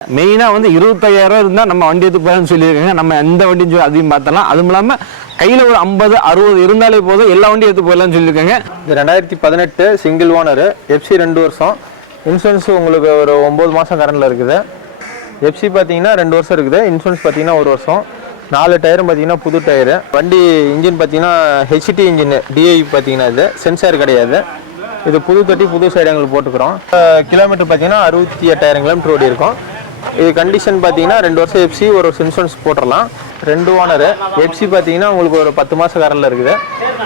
மெயினாக வந்து 25,000 இருந்தால் நம்ம வண்டி எடுத்து போயிடணும்னு சொல்லியிருக்காங்க. நம்ம எந்த வண்டியும் சொல்லி அதையும் பார்த்தலாம். அதுவும் இல்லாமல் கையில் ஒரு 50-60 இருந்தாலே போதும், எல்லா வண்டியும் எடுத்து போயிடலாம்னு சொல்லியிருக்காங்க. இது 2018 சிங்கிள் ஓனர், எஃப்சி 2 வருஷம், இன்சூரன்ஸ் உங்களுக்கு ஒரு 9 மாதம் கரண்டில் இருக்குது. எஃப்சி பார்த்தீங்கன்னா 2 வருஷம் இருக்குது, இன்சூரன்ஸ் பார்த்தீங்கன்னா 1 வருஷம். 4 டயரும் பார்த்தீங்கன்னா புது டயரு. வண்டி இன்ஜின் பார்த்தீங்கன்னா ஹெச்டி இன்ஜின், டிஐ பார்த்தீங்கன்னா இது சென்சார் கிடையாது. இது புது தொட்டி புது சைடு எங்களுக்கு போட்டுக்கிறோம். கிலோமீட்டர் பார்த்தீங்கன்னா 68,000 கிலோமீட்டர் ஓடி இருக்கும். இது கண்டிஷன் பார்த்தீங்கன்னா 2 வருஷம் எஃப்சி, 1 வருஷம் இன்சூரன்ஸ் போட்டுடலாம். 2 ஓனர். எஃப்சி பார்த்தீங்கன்னா உங்களுக்கு ஒரு 10 மாதம் கரண்டில் இருக்குது.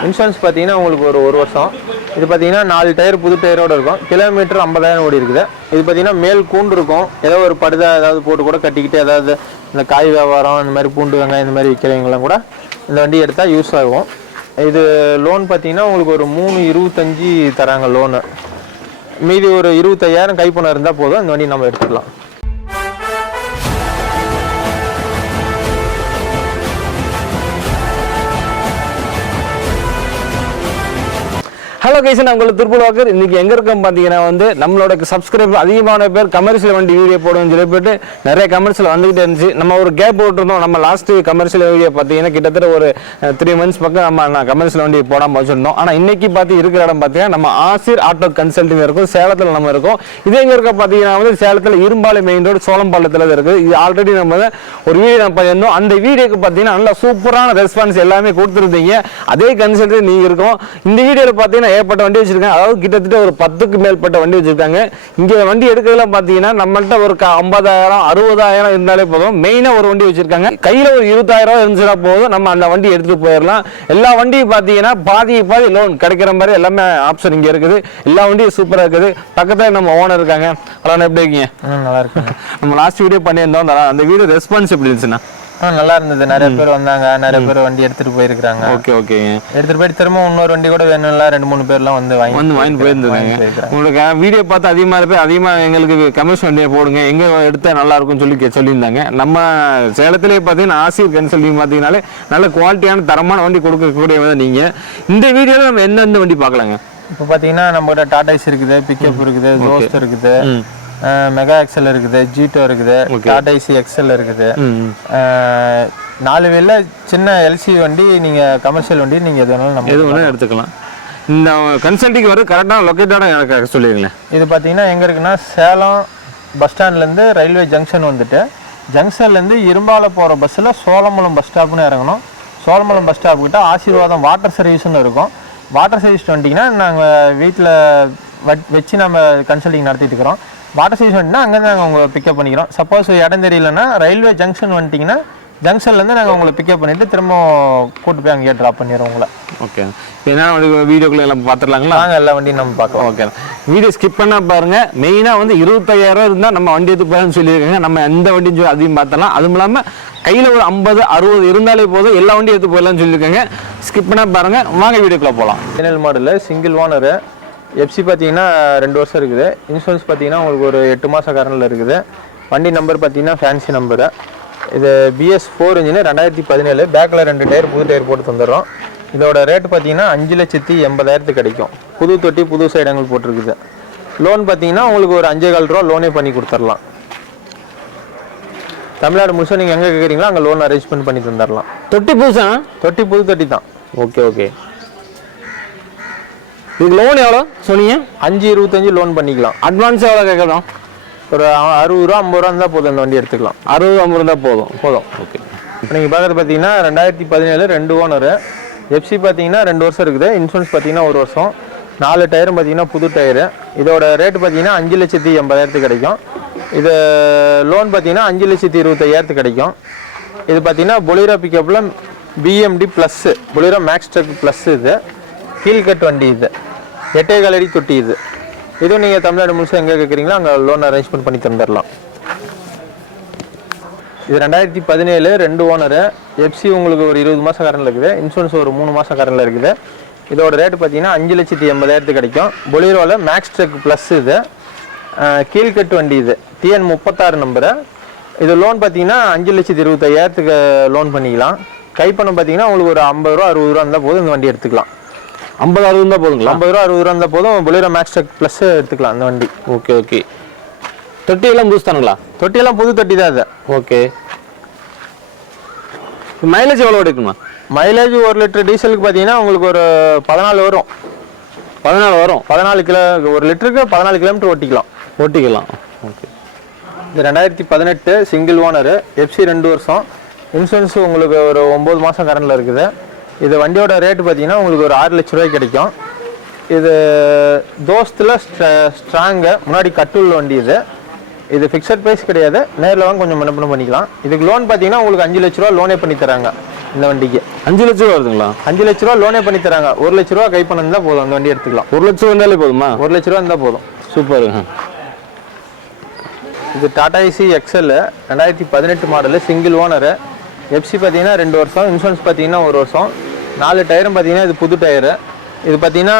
இன்சூரன்ஸ் பார்த்தீங்கன்னா உங்களுக்கு ஒரு 1 வருஷம். இது பார்த்தீங்கன்னா 4 டயர் புது டயரோடு இருக்கும். கிலோமீட்டர் 50,000 ஓடி இருக்குது. இது பார்த்தீங்கன்னா மேல் கூண்டு இருக்கும், ஏதோ ஒரு படுதா ஏதாவது போட்டு கூட கட்டிக்கிட்டு, அதாவது இந்த காய் வியாபாரம் இந்த மாதிரி பூண்டு வெங்காயம் இந்த மாதிரி விற்கிறவங்களாம் கூட இந்த வண்டி எடுத்தால் யூஸ் ஆகும். இது லோன் பார்த்தீங்கன்னா உங்களுக்கு ஒரு 3,25 தராங்க லோனு. மீதி ஒரு 25,000 கைப்பணம் இருந்தால் போதும், இந்த வண்டி நம்ம எடுத்துக்கலாம். ஹலோ கைஸ், நான் உங்களுக்கு திருப்பூர் வாக்கர். இன்னைக்கு எங்கே இருக்கோம் பார்த்தீங்கன்னா வந்து நம்மளோட சப்ஸ்கிரைபர் அதிகமான பேர் கமர்ஷியல் வண்டி வீடியோ போடுவோம்னு சொல்லி போட்டு நிறைய கமர்ஷியல் வந்துகிட்டே இருந்துச்சு. நம்ம ஒரு கேப் போட்டுருந்தோம். நம்ம லாஸ்ட் கமர்ஷியல் வீடியோ பார்த்தீங்கன்னா கிட்டத்தட்ட ஒரு 3 மந்த்ஸ் பக்கம் நம்ம கமர்ஷியல் வண்டி போடாமல் வச்சுருந்தோம். ஆனால் இன்னைக்கு பார்த்து இருக்கிற இடம் பார்த்தீங்கன்னா நம்ம ஆசிர் ஆட்டோ கன்சல்டிங் இருக்கும், சேலத்தில் நம்ம இருக்கோம். இது எங்கே இருக்க பார்த்தீங்கன்னா வந்து சேலத்தில் இரும்பாலை மெயின் ரோடு சோளம்பாளையத்தில் இருக்குது. இது ஆல்ரெடி நம்ம ஒரு வீடியோ நம்ம பண்ணியிருந்தோம். அந்த வீடியோக்கு பார்த்தீங்கன்னா நல்லா சூப்பரான ரெஸ்பான்ஸ் எல்லாமே கொடுத்துருந்தீங்க. அதே கன்சல்டி நீங்கள் இருக்கும். இந்த வீடியோவில் பார்த்தீங்கன்னா ஏற்பட்ட வண்டி வச்சிருக்காங்க. அதாவது கிட்டத்தட்ட ஒரு 10க்கு மேற்பட்ட வண்டி வச்சிருக்காங்க. இங்க வண்டி எடுக்கலாம் பாத்தீங்கன்னா நம்மள்ட்ட ஒரு 50,000 60,000 இருந்தாலே போதும். மெயினா ஒரு வண்டி வச்சிருக்காங்க. கையில ஒரு 20,000 இருந்துச்சுன்னா போதும், நம்ம அந்த வண்டி எடுத்துட்டு போயிடலாம். எல்லா வண்டியும் பாத்தீங்கன்னா பாதி லோன் கிடைக்கிற மாதிரி எல்லாமே ஆப்ஷன் இங்க இருக்குது. எல்லா வண்டியும் சூப்பரா இருக்குது. பக்கத்துல நம்ம ஓனர் இருக்காங்க. அதான் எப்படி இருக்கீங்க? நல்லா இருக்கு. நம்ம லாஸ்ட் வீடியோ பண்ணியிருந்தோம். அந்த வீடியோ ரெஸ்பான்ஸ் எப்படி இருந்துச்சுன்னா நல்லா இருந்தது. நிறைய பேர் வந்தாங்க, நிறைய பேர் வண்டி எடுத்துட்டு போயிருக்காங்க. Okay okay. எடுத்துட்டு போயிட்டு திரும்ப இன்னொரு வண்டி கூட வேணும்ல 2-3 பேர்லாம் வந்து வாங்கி போயிருந்தாங்க. உங்களுக்கு வீடியோ பார்த்து அதிகமாக எங்களுக்கு கமர்ஷியல் வண்டியை போடுங்க, எங்க எடுத்தா நல்லா இருக்கும்னு சொல்லியிருந்தாங்க. நம்ம சேலத்திலேயே பார்த்தீங்கன்னா ஆசிர் கன்சல்டிங் பார்த்தீங்கன்னாலே நல்ல குவாலிட்டியான தரமான வண்டி கொடுக்கக்கூடியவங்க நீங்க. இந்த வீடியோவில் நம்ம எந்தெந்த வண்டி பார்க்கலாங்க? இப்போ பார்த்தீங்கன்னா நம்மகிட்ட டாடா ஏசி இருக்குது, பிக்கப் இருக்குது, ஜோஸ்டர் இருக்குது, மெகா எக்ஸல் இருக்குது, ஜீட்டோ இருக்குது, டாடா ஏசி எக்ஸல் இருக்குது. 4 வீல்ல சின்ன எல்சி வண்டி, நீங்க கமர்ஷியல் வண்டி நீங்க எது வேணாலும் எடுத்துக்கலாம். இந்த கன்சல்டிங் வர கரெக்டான லொக்கேட்டான எனக்கு சொல்லிடுங்களேன். இது பார்த்தீங்கன்னா எங்க இருக்குன்னா சேலம் பஸ் ஸ்டாண்ட்லேருந்து ரயில்வே ஜங்ஷன் வந்துட்டு ஜங்ஷன்லேருந்து இரும்பாலை போகிற பஸ்ஸில் சோழமலம் பஸ் ஸ்டாப்னு இறங்கணும். சோழமலம் பஸ் ஸ்டாப் கிட்ட ஆசீர்வாதம் வாட்டர் சர்வீஸ்னு இருக்கும். வாட்டர் சர்வீஸ் வந்துட்டிங்கன்னா நாங்கள் வீட்டில் வச்சு நம்ம கன்சல்டிங் நடத்திட்டு இருக்கிறோம். வாட்டர் சர்வீஸ் வந்துட்டுனா அங்கேருந்து நாங்கள் உங்களை பிக்கப் பண்ணிக்கிறோம். சப்போஸ் இடம் தெரியலன்னா ரயில்வே ஜங்ஷன் வந்துட்டிங்கன்னா ஜங்ஷன்லேருந்து நாங்கள் உங்களை பிக்கப் பண்ணிவிட்டு திரும்ப கூட்டு போய் அங்கேயே ட்ராப் பண்ணிடுறோம் உங்களை. ஓகே. என்ன வீடியோக்குள்ள எல்லாம் பார்த்துடலாங்களா? நாங்கள் எல்லா வண்டியும் நம்ம பார்க்கலாம். ஓகே. வீடியோ ஸ்கிப் பண்ணால் பாருங்கள். மெயினாக வந்து 25,000 இருந்தால் நம்ம வண்டி எடுத்து போயிடணும்னு சொல்லியிருக்காங்க. நம்ம எந்த வண்டியும் சொல்லி அதையும் பார்த்தலாம். அதுவும் இல்லாமல் கையில் ஒரு 50-60 இருந்தாலே போதும், எல்லா வண்டியும் எடுத்து போயிடலாம்னு சொல்லியிருக்காங்க. ஸ்கிப் பண்ணால் பாருங்கள். வாங்க வீடியோக்குள்ளே போகலாம். Final model single owner. FC பார்த்தீங்கன்னா 2 வருஷம் இருக்குது. இன்சூரன்ஸ் பார்த்தீங்கன்னா உங்களுக்கு ஒரு 8 மாதம் கரண்டில் இருக்குது. வண்டி நம்பர் பார்த்தீங்கன்னா ஃபேன்சி நம்பரு. இது BS4 இன்ஜின் 2017. பேக்கில் 2 டயர் புது டயர் போட்டு தந்துடுறோம். இதோட ரேட்டு பார்த்தீங்கன்னா 5,80,000 கிடைக்கும். புது தொட்டி புது சைடு எங்களுக்கு போட்டிருக்குது. லோன் பார்த்தீங்கன்னா உங்களுக்கு ஒரு 5,4 ரூபா லோனே பண்ணி கொடுத்துடலாம். தமிழ்நாடு முழுசாக நீங்கள் எங்கே கேட்குறீங்களோ அங்கே லோன் அரேஞ்ச்மெண்ட் பண்ணி தந்துடலாம். தொட்டி புதுசா? தொட்டி புது தொட்டி தான். Okay okay. இதுக்கு லோன் எவ்வளோ சொன்னீங்க? 5,25 லோன் பண்ணிக்கலாம். அட்வான்ஸ் எவ்வளோ கேட்கணும்? ஒரு 60 ரூபா 50 ரூபா இருந்தால் போதும், இந்த வண்டி எடுத்துக்கலாம். 60-50 இருந்தால் போதும். ஓகே. இப்போ நீங்கள் பார்க்குறது பார்த்தீங்கன்னா 2017 2 ஓனர். எஃப்சி பார்த்தீங்கன்னா 2 வருஷம் இருக்குது. இன்சூரன்ஸ் பார்த்தீங்கன்னா 1 வருஷம். 4 டயரும் பார்த்தீங்கன்னா புது டயரு. இதோட ரேட்டு பார்த்தீங்கன்னா 5,80,000 கிடைக்கும். இது லோன் பார்த்தீங்கன்னா 5,25,000 கிடைக்கும். இது பார்த்தீங்கன்னா பொலிரோ பிக்கப்பில் BMD plus, Bolero Maxx truck plus. இது கீழ்கட் வண்டி. இது 8.25 அடி தொட்டி. இதுவும் நீங்கள் தமிழ்நாடு முழுசாக எங்கே கேட்குறீங்களோ அங்கே லோன் அரேஞ்ச்மெண்ட் பண்ணி தந்துடலாம். இது 2017 2 ஓனர். எஃப்சி உங்களுக்கு ஒரு 20 மாதம் கரண்டில் இருக்குது. இன்சூரன்ஸ் ஒரு 3 மாதம் கரண்டில் இருக்குது. இதோட ரேட்டு பார்த்தீங்கன்னா 5,80,000 கிடைக்கும். பொலிரோவில் மேக்ஸ் ட்ரக் ப்ளஸ். இது கீழ்கட்டு வண்டி. இது TN 36 நம்பரு. இது லோன் பார்த்தீங்கன்னா 5,25,000 லோன் பண்ணிக்கலாம். கைப்பணம் பார்த்தீங்கன்னா உங்களுக்கு ஒரு 50 ரூபா 60 ரூபா இருந்தால் போதும், இந்த வண்டி எடுத்துக்கலாம். 50-60 இருந்தால் போதுங்களா? 50 ரூபா 60 ரூபா இருந்தால் போதும். பொலிரோ மேக்ஸ் ட்ரக் ப்ளஸ் எடுத்துக்கலாம் இந்த வண்டி. Okay okay. தொட்டியெல்லாம் புதுஸ்தானுங்களா? தொட்டியெல்லாம் புது தொட்டி தான் அது. ஓகே. மைலேஜ் எவ்வளோ எடுக்குமா? மைலேஜ் 1 லிட்டர் டீசலுக்கு பார்த்தீங்கன்னா உங்களுக்கு ஒரு 14 வரும். 14 வரும். 14 கிலோ 1 லிட்டருக்கு 14 கிலோமீட்டர் ஓட்டிக்கலாம். ஓகே. இது 2018 சிங்கிள் ஓனரு, எஃப்சி 2 வருஷம், இன்சூரன்ஸ் உங்களுக்கு ஒரு 9 மாதம் கரண்டில் இருக்குது. இது வண்டியோட ரேட்டு பார்த்தீங்கன்னா உங்களுக்கு ஒரு 6 லட்ச ரூபாய்க்கு கிடைக்கும். இது தோஸ்தில் ஸ்ட்ராங்கு, முன்னாடி கட்டுள்ள வண்டி இது. இது ஃபிக்ஸட் ப்ரைஸ் கிடையாது, நேரில் வாங்க கொஞ்சம் முன்ன பண்ணிக்கலாம். இதுக்கு லோன் பார்த்தீங்கன்னா உங்களுக்கு 5 லட்ச ரூபா லோனே பண்ணி தராங்க. இந்த வண்டிக்கு 5 லட்ச ரூபா வருதுங்களா? 5 லட்ச ரூபா லோனே பண்ணி தராங்க. 1 லட்ச ரூபா கை பண்ண இருந்தால் போதும், அந்த வண்டி எடுத்துக்கலாம். 1 லட்சம் இருந்தாலே போதுமா? 1 லட்ச ரூபா இருந்தால் போதும். சூப்பருங்க. இது Tata ace excel 2018 model, single owner, FC பார்த்தீங்கன்னா 2 வருஷம், இன்சூரன்ஸ் பார்த்தீங்கன்னா 1 வருஷம், 4 டயரும் பார்த்தீங்கன்னா இது புது டயரு. இது பார்த்தீங்கன்னா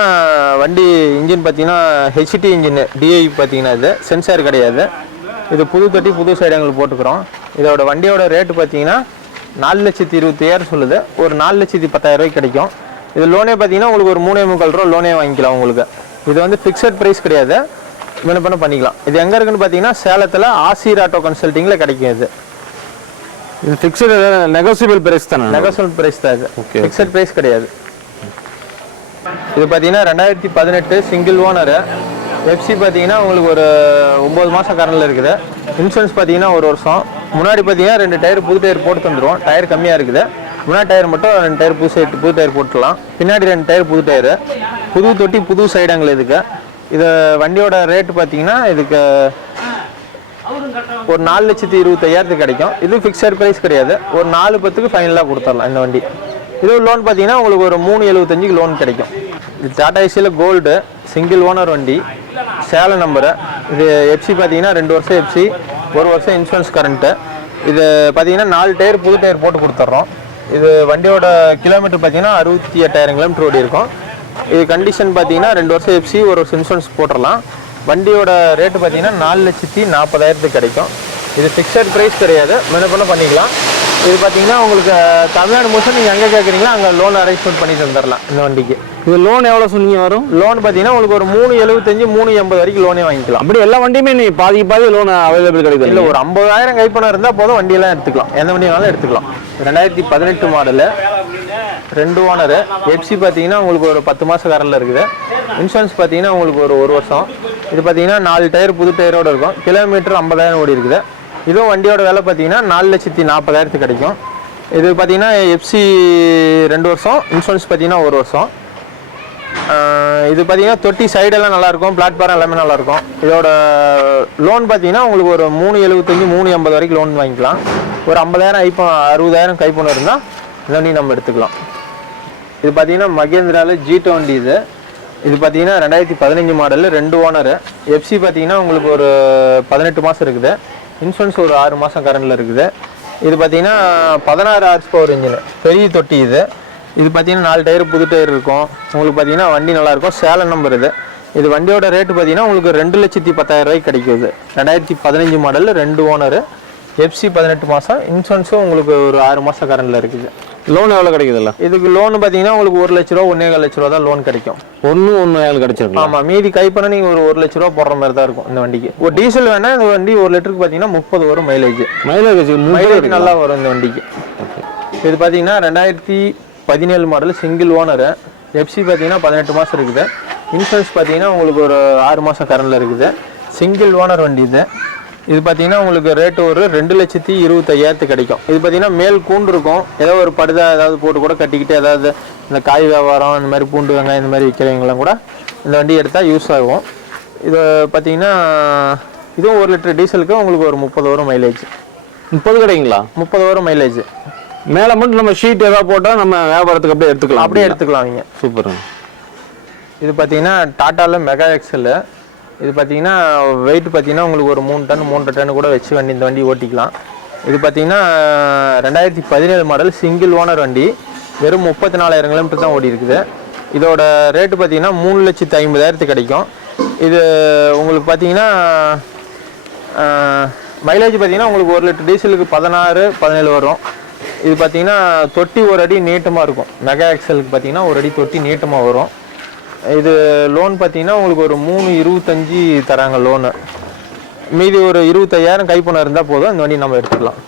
வண்டி இன்ஜின் பார்த்தீங்கன்னா ஹெச்டி இன்ஜின், டிஐ பார்த்தீங்கன்னா இது சென்சார் கிடையாது. இது புது தொட்டி புது சைடு எங்களுக்கு போட்டுக்கிறோம். இதோட வண்டியோட ரேட்டு பார்த்தீங்கன்னா 4,20,000 சொல்லுது. ஒரு 4,10,000 ரூபாய்க்கு கிடைக்கும். இது லோனே பார்த்தீங்கன்னா உங்களுக்கு ஒரு 3,3 ரூபா லோனே வாங்கிக்கலாம் உங்களுக்கு. இது வந்து ஃபிக்ஸட் ப்ரைஸ் கிடையாது, முன்ன பண்ணிக்கலாம். இது எங்கே இருக்குன்னு பார்த்தீங்கன்னா சேலத்தில் ஆசிர் ஆட்டோ கன்சல்ட்டிங்கில் கிடைக்கும். இது ஃபிக்ஸட் நெகோசியபிள் பிரைஸ் தானே? நெகோசியபிள் பிரைஸ் தான். இது ஓகே, ஃபிக்ஸட் பிரைஸ் கிடையாது. இது பார்த்தீங்கன்னா 2018 சிங்கிள் ஓனரு, எஃப்சி பார்த்தீங்கன்னா உங்களுக்கு ஒரு 9 மாதம் கரண்டில் இருக்குது. இன்சூரன்ஸ் பார்த்தீங்கன்னா 1 வருஷம். முன்னாடி பார்த்தீங்கன்னா 2 டயர் புது டயர் போட்டு தந்துடுவோம். டயர் கம்மியாக இருக்குது, முன்னாடி டயர் மட்டும் 2 டயர் புது டயர் போட்டுக்கலாம். பின்னாடி 2 டயர் புது டயரு, புது தொட்டி புது சைடாங்கள் இதுக்கு. இது வண்டியோட ரேட்டு பார்த்தீங்கன்னா இதுக்கு ஒரு 4,25,000 கிடைக்கும். இது ஃபிக்ஸட் ப்ரைஸ் கிடையாது, ஒரு 4,10,000 ஃபைனலாக கொடுத்துடலாம் இந்த வண்டி. இது லோன் பார்த்தீங்கன்னா உங்களுக்கு ஒரு 3,75,000 லோன் கிடைக்கும். இது டாடா ஏசியில் கோல்டு, சிங்கிள் ஓனர் வண்டி, சேலம் நம்பரு. இது எஃப்சி பார்த்தீங்கன்னா 2 வருஷம் எஃப்சி, 1 வருஷம் இன்சூரன்ஸ் கரண்ட்டு. இது பார்த்தீங்கன்னா 4 டயர் புது டயர் போட்டு கொடுத்துட்றோம். இது வண்டியோட கிலோமீட்டர் பார்த்தீங்கன்னா 68,000 கிலோமீட்டர் ஓடி இருக்கும். இது கண்டிஷன் பார்த்தீங்கன்னா 2 வருஷம் எஃப்சி, 1 வருஷம் இன்சூரன்ஸ் போட்டுடலாம். வண்டியோட ரேட்டு பார்த்தீங்கன்னா 4,40,000 கிடைக்கும். இது ஃபிக்ஸட் ப்ரைஸ் கிடையாது, முன்ன பண்ணிக்கலாம். இது பார்த்தீங்கன்னா உங்களுக்கு தமிழ்நாடு முழுசும் நீங்கள் எங்கே கேட்குறீங்களோ அங்கே லோன் அரேஞ்ச்மெண்ட் பண்ணி தந்துடலாம் இந்த வண்டிக்கு. இது லோன் எவ்வளோ சொன்னீங்க வரும்? லோன் பார்த்தீங்கன்னா உங்களுக்கு ஒரு 3,75,000 3,80,000 வரைக்கும் லோனே வாங்கிக்கலாம். அப்படி எல்லா வண்டியுமே நீ பாதி லோன் அவைலபிள் கிடைக்கும். இல்லை, ஒரு 50,000 கைப்பணம் இருந்தால் போதும், வண்டியெல்லாம் எடுத்துக்கலாம், எந்த வண்டி வேணாலும் எடுத்துக்கலாம். 2018 மாடலு, 2 ஓனரு, எஃப்சி பார்த்தீங்கன்னா உங்களுக்கு ஒரு 10 மாதம் கரண்டில் இருக்குது. இன்சூரன்ஸ் பார்த்தீங்கன்னா உங்களுக்கு ஒரு 1 வருஷம். இது பார்த்தீங்கன்னா 4 டயர் புது டயரோட இருக்கும். கிலோமீட்டர் 50,000 ஓடி இருக்குது. இதுவும் வண்டியோட விலை பார்த்தீங்கன்னா 4,40,000 கிடைக்கும். இது பார்த்தீங்கன்னா எஃப்சி 2 வருஷம், இன்சூரன்ஸ் பார்த்தீங்கன்னா 1 வருஷம். இது பார்த்தீங்கன்னா தொட்டி சைடெல்லாம் நல்லாயிருக்கும், பிளாட்ஃபாரம் எல்லாமே நல்லாயிருக்கும். இதோட லோன் பார்த்தீங்கன்னா உங்களுக்கு ஒரு 3,75,000 3,80,000 வரைக்கும் லோன் வாங்கிக்கலாம். ஒரு 50,000 60,000 கைப்பணம் இருந்தால் இந்த வண்டி நம்ம எடுத்துக்கலாம். இது பார்த்தீங்கன்னா மகேந்திராவில் G20 இது. இது பார்த்தீங்கன்னா 2015 மாடலு, 2 ஓனரு, எஃப்சி பார்த்தீங்கன்னா உங்களுக்கு ஒரு 18 மாதம் இருக்குது. இன்சூரன்ஸ் ஒரு 6 மாதம் கரண்டில் இருக்குது. இது பார்த்தீங்கன்னா 16 ஹார்ஸ் இன்ஜின், பெரிய தொட்டி இது. இது பார்த்தீங்கன்னா 4 டயர் புது டயர் இருக்கும். உங்களுக்கு பார்த்தீங்கன்னா வண்டி நல்லாயிருக்கும், சேலம் நம்பர் இது. இது வண்டியோட ரேட்டு பார்த்தீங்கன்னா உங்களுக்கு 2,10,000 ரூபாய்க்கு கிடைக்குது. 2015 மாடல், 2 ஓனரு, எஃப்சி 18 மாதம், இன்சூரன்ஸும் உங்களுக்கு ஒரு 6 மாதம் கரண்டில் இருக்குது. லோன் எவ்வளோ கிடைக்குதுல்ல? இதுக்கு லோன் பார்த்தீங்கன்னா உங்களுக்கு 1 லட்ச ரூபா 1,15 லட்ச ரூபா தான் லோன் கிடைக்கும். 1,17 கிடைச்சிருக்கும். ஆமாம், மீதி கைப்பண நீங்கள் ஒரு 1 லட்ச ரூபா போடுற மாதிரி தான் இருக்கும் இந்த வண்டிக்கு. ஒரு டீசல் வேணால் இந்த வண்டி 1 லிட்டருக்கு பார்த்தீங்கன்னா 30 வரும் மைலேஜ். மைலேஜ் நல்லா வரும் இந்த வண்டிக்கு. இது பார்த்தீங்கன்னா 2017 மாடல், சிங்கிள் ஓனரு, எஃப்சி பார்த்தீங்கன்னா 18 மாதம் இருக்குது. இன்சூரன்ஸ் பார்த்தீங்கன்னா உங்களுக்கு ஒரு 6 மாதம் கரண்டில் இருக்குது. சிங்கிள் ஓனர் வண்டி இது. இது பார்த்தீங்கன்னா உங்களுக்கு ரேட்டு ஒரு 2,25,000 கிடைக்கும். இது பார்த்தீங்கன்னா மேல் கூண்டு இருக்கும், ஏதோ ஒரு படுதா ஏதாவது போட்டு கூட கட்டிக்கிட்டு, ஏதாவது இந்த காய் வியாபாரம் இந்த மாதிரி பூண்டு வெங்காயம் இந்த மாதிரி விற்கிறவங்களாம் கூட இந்த வண்டி எடுத்தால் யூஸ் ஆகும். இது பார்த்தீங்கன்னா இதுவும் 1 லிட்டர் டீசலுக்கு உங்களுக்கு ஒரு 30 வரும் மைலேஜ். 30 கிடைக்குங்களா? 30 வரும் மைலேஜ். மேலே மட்டும் நம்ம ஷீட் ஏதாவது போட்டால் நம்ம வியாபாரத்துக்கு அப்படியே எடுத்துக்கலாம். அவங்க சூப்பர். இது பார்த்தீங்கன்னா டாட்டாவில் மெகா எக்ஸல். இது பார்த்தீங்கன்னா வெயிட் பார்த்தீங்கன்னா உங்களுக்கு ஒரு 3 டன் 3.5 டன் கூட வச்சு இந்த வண்டி ஓட்டிக்கலாம். இது பார்த்தீங்கன்னா 2017 மாடல், சிங்கிள் ஓனர் வண்டி, வெறும் 34,000 கிலோமீட்டர் தான் ஓடி இருக்குது. இதோட ரேட்டு பார்த்தீங்கன்னா 3,50,000 கிடைக்கும். இது உங்களுக்கு பார்த்தீங்கன்னா மைலேஜ் பார்த்தீங்கன்னா உங்களுக்கு 1 லிட்டர் டீசலுக்கு 16 17 வரும். இது பார்த்தீங்கன்னா தொட்டி 1 அடி நீட்டமாக இருக்கும். மெகா எக்ஸலுக்கு பார்த்தீங்கன்னா 1 அடி தொட்டி நீட்டமாக வரும். இது லோன் பார்த்தீங்கன்னா உங்களுக்கு ஒரு 3,25,000 தராங்க லோனு. மீதி ஒரு 25,000 கைப்பணம் இருந்தால் போதும் இந்த வண்டி நம்ம எடுத்துக்கலாம்.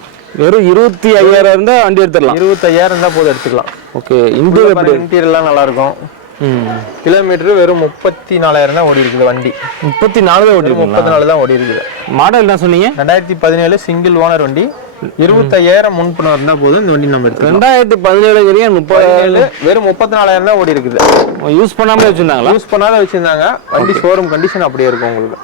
வெறும் 25,000 இருந்தா வண்டி எடுத்துடலாம். 25,000 இருந்தால் போதும் எடுத்துக்கலாம். ஓகே. இன்டீரியர்லாம் நல்லா இருக்கும். கிலோமீட்டர் வெறும் 34,000 தான் ஓடி இருக்குது வண்டி. 34 தான் ஓடி இருக்கு. 34 தான் ஓடி இருக்குது. மாடல் என்ன சொன்னீங்க? 2017 சிங்கிள் ஓனர் வண்டி. 25,000 முன்பணம் இருந்தால் போதும் இந்த வண்டி நம்ம எடுத்துக்கலாம். 2017 37 வெறும் 34,000 தான் ஓடி இருக்குது. யூஸ் பண்ணாமலே வச்சிருந்தாங்களா? யூஸ் பண்ணாத வச்சிருந்தாங்க. வண்டி ஷோரூம் கண்டிஷன் அப்படியே இருக்கும் உங்களுக்கு.